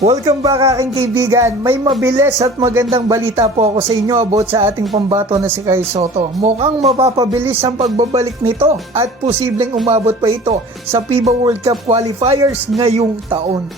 Welcome back aking kaibigan. May mabilis at magandang balita po ako sa inyo about sa ating pambato na si Kai Sotto. Mukhang mapapabilis ang pagbabalik nito at posibleng umabot pa ito sa FIBA World Cup qualifiers ngayong taon.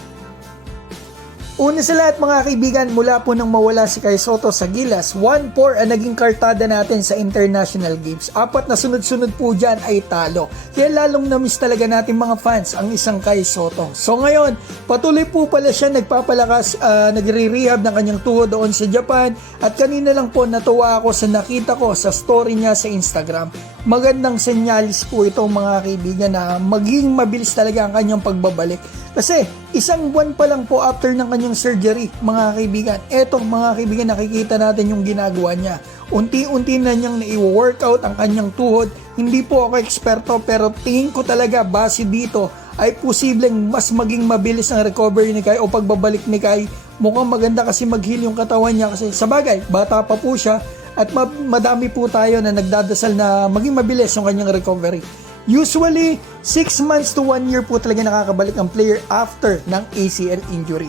Una sa lahat mga kaibigan, mula po nang mawala si Kai Sotto sa Gilas, 1-4 ang naging kartada natin sa International Games. 4 na sunod-sunod po dyan ay talo. Kaya lalong na-miss talaga natin mga fans ang isang Kai Sotto. So ngayon, patuloy po pala siya nagpapalakas, nagre-rehab ng kanyang tuhod doon sa Japan. At kanina lang po natuwa ako sa nakita ko sa story niya sa Instagram. Magandang senyalis po ito mga kaibigan na maging mabilis talaga ang kanyang pagbabalik. Kasi isang buwan pa lang po after ng kanyang surgery, mga kaibigan. Eto mga kaibigan, nakikita natin yung ginagawa niya. Unti-unti na niyang nai-workout ang kanyang tuhod. Hindi po ako eksperto pero tingin ko talaga base dito ay posibleng mas maging mabilis ang recovery ni Kai o pagbabalik ni Kai. Mukhang maganda kasi mag-heal yung katawan niya kasi sa bagay, bata pa po siya at madami po tayo na nagdadasal na maging mabilis yung kanyang recovery. Usually, 6 months to 1 year po talaga nakakabalik ang player after ng ACL injury.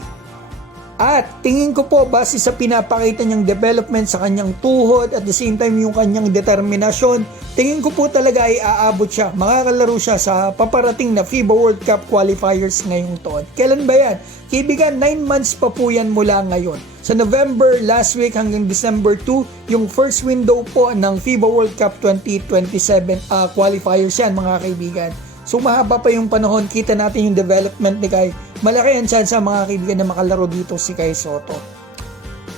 At tingin ko po base sa pinapakita niyang development sa kanyang tuhod at the same time yung kanyang determinasyon, tingin ko po talaga ay aabot siya, makakalaro siya sa paparating na FIBA World Cup qualifiers ngayong taon. Kailan ba yan? Kaibigan, 9 months pa po yan mula ngayon. Sa November last week hanggang December 2, yung first window po ng FIBA World Cup 2027 qualifiers yan mga kaibigan. So mahaba pa yung panahon, kita natin yung development ni Kai. Malaki ang chance mga kaibigan na makalaro dito si Kai Sotto.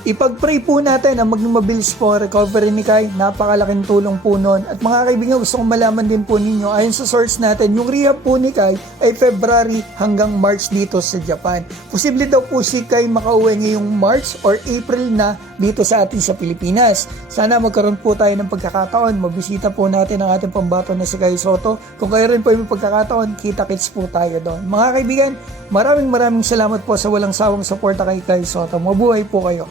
Ipag-pray po natin ang maging mabilis po ang recovery ni Kai. Napakalaking tulong po nun. At mga kaibigan, gusto kong malaman din po ninyo, ayon sa source natin, yung rehab po ni Kai ay February hanggang March dito sa Japan. Posible daw po si Kai makauwi ngayong March or April na dito sa atin sa Pilipinas. Sana magkaroon po tayo ng pagkakataon. Mabisita po natin ang ating pambato na si Kai Sotto. Kung kayo rin po yung pagkakataon, kita-kits po tayo doon. Mga kaibigan, maraming salamat po sa walang sawang suporta kay Kai Sotto. Mabuhay po kayo.